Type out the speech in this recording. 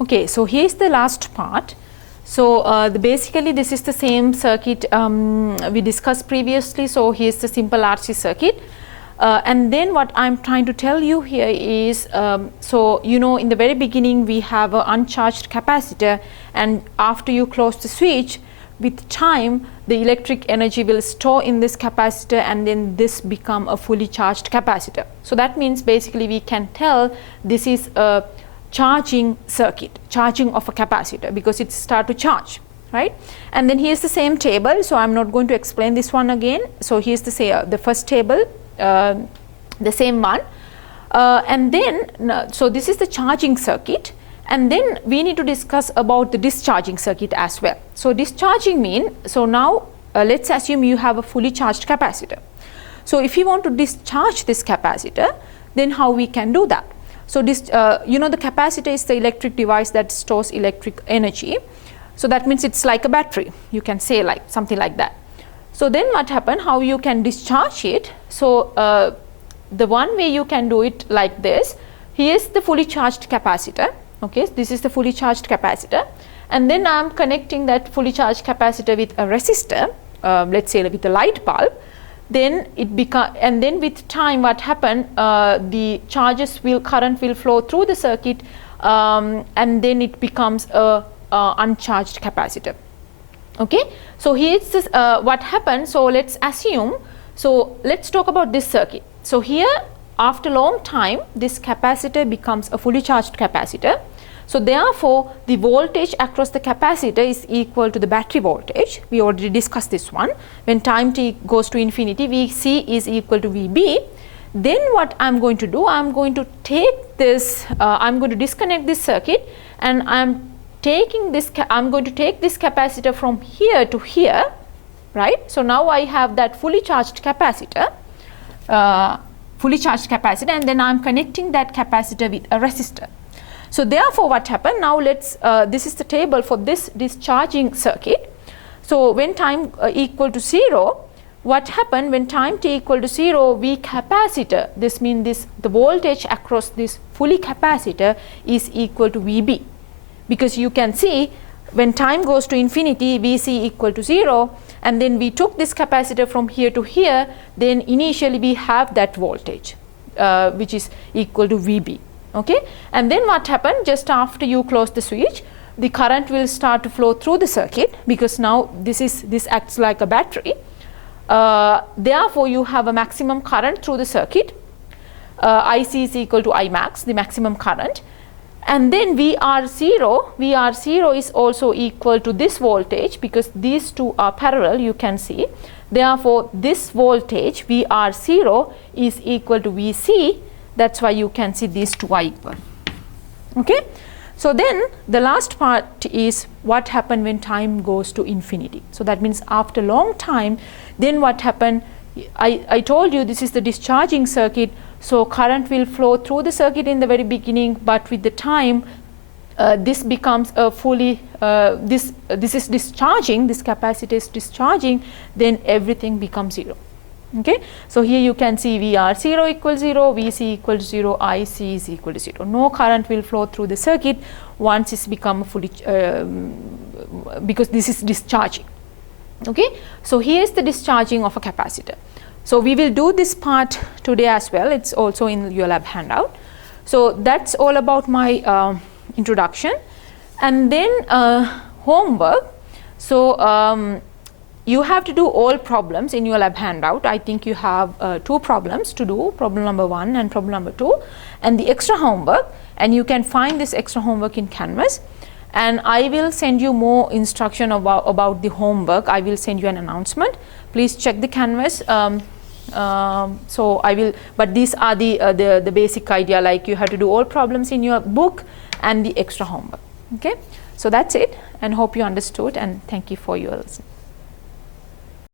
Okay, so here is the last part. So basically this is the same circuit we discussed previously. So here's the simple RC circuit. And then what I'm trying to tell you here is, so you know, in the very beginning we have an uncharged capacitor, and after you close the switch, with time the electric energy will store in this capacitor, and then this become a fully charged capacitor. So that means basically we can tell this is a charging circuit, charging of a capacitor, because it start to charge, right? And then here's the same table, so I'm not going to explain this one again. So here's the first table, the same one, and then so this is the charging circuit, and then we need to discuss about the discharging circuit as well. So discharging mean, so now let's assume you have a fully charged capacitor. So if you want to discharge this capacitor, then how we can do that? So this, you know, the capacitor is the electric device that stores electric energy. So that means it's like a battery, you can say, like something like that. So then what happen, how you can discharge it? So the one way you can do it like this. Here's the fully charged capacitor. Okay, this is the fully charged capacitor, and then I'm connecting that fully charged capacitor with a resistor, let's say with a light bulb. Then it become, and then with time what happen, the current will flow through the circuit, and then it becomes a uncharged capacitor. Okay, so here's this, what happens. So let's assume, so let's talk about this circuit. So here, after long time, this capacitor becomes a fully charged capacitor. So therefore the voltage across the capacitor is equal to the battery voltage. We already discussed this one. When time t goes to infinity, Vc is equal to Vb. Then what I'm going to do, I'm going to take this, I'm going to disconnect this circuit, and I'm going to take this capacitor from here to here, right? So now I have that fully charged capacitor, and then I'm connecting that capacitor with a resistor. So therefore what happened, now let's, this is the table for this discharging circuit. So when time equal to 0, what happened when time t equal to 0, V capacitor, this means the voltage across this fully capacitor is equal to Vb. Because you can see when time goes to infinity, Vc equal to 0, and then we took this capacitor from here to here, then initially we have that voltage which is equal to Vb. Okay, and then what happened, just after you close the switch, the current will start to flow through the circuit, because now this acts like a battery. Therefore you have a maximum current through the circuit. Ic is equal to Imax, the maximum current. And then VR0 is also equal to this voltage, because these two are parallel, you can see. Therefore this voltage VR0 is equal to Vc. That's why you can see these two are equal. Okay, so then the last part is what happened when time goes to infinity. So that means after long time, then what happened, I told you this is the discharging circuit. So current will flow through the circuit in the very beginning, but with the time this becomes a fully, this is discharging, this capacitor is discharging, then everything becomes 0. Okay, so here you can see VR0 equals 0, Vc equals 0, Ic is equal to 0. No current will flow through the circuit once it's become fully, because this is discharging. Okay, so here's the discharging of a capacitor. So we will do this part today as well. It's also in your lab handout. So that's all about my introduction. And then homework. So you have to do all problems in your lab handout. I think you have 2 problems to do, problem number 1 and problem number 2, and the extra homework, and you can find this extra homework in Canvas. And I will send you more instruction about the homework. I will send you an announcement. Please check the Canvas. So I will, but these are the basic idea, like you have to do all problems in your book and the extra homework. Okay, so that's it, and hope you understood, and thank you for your listening.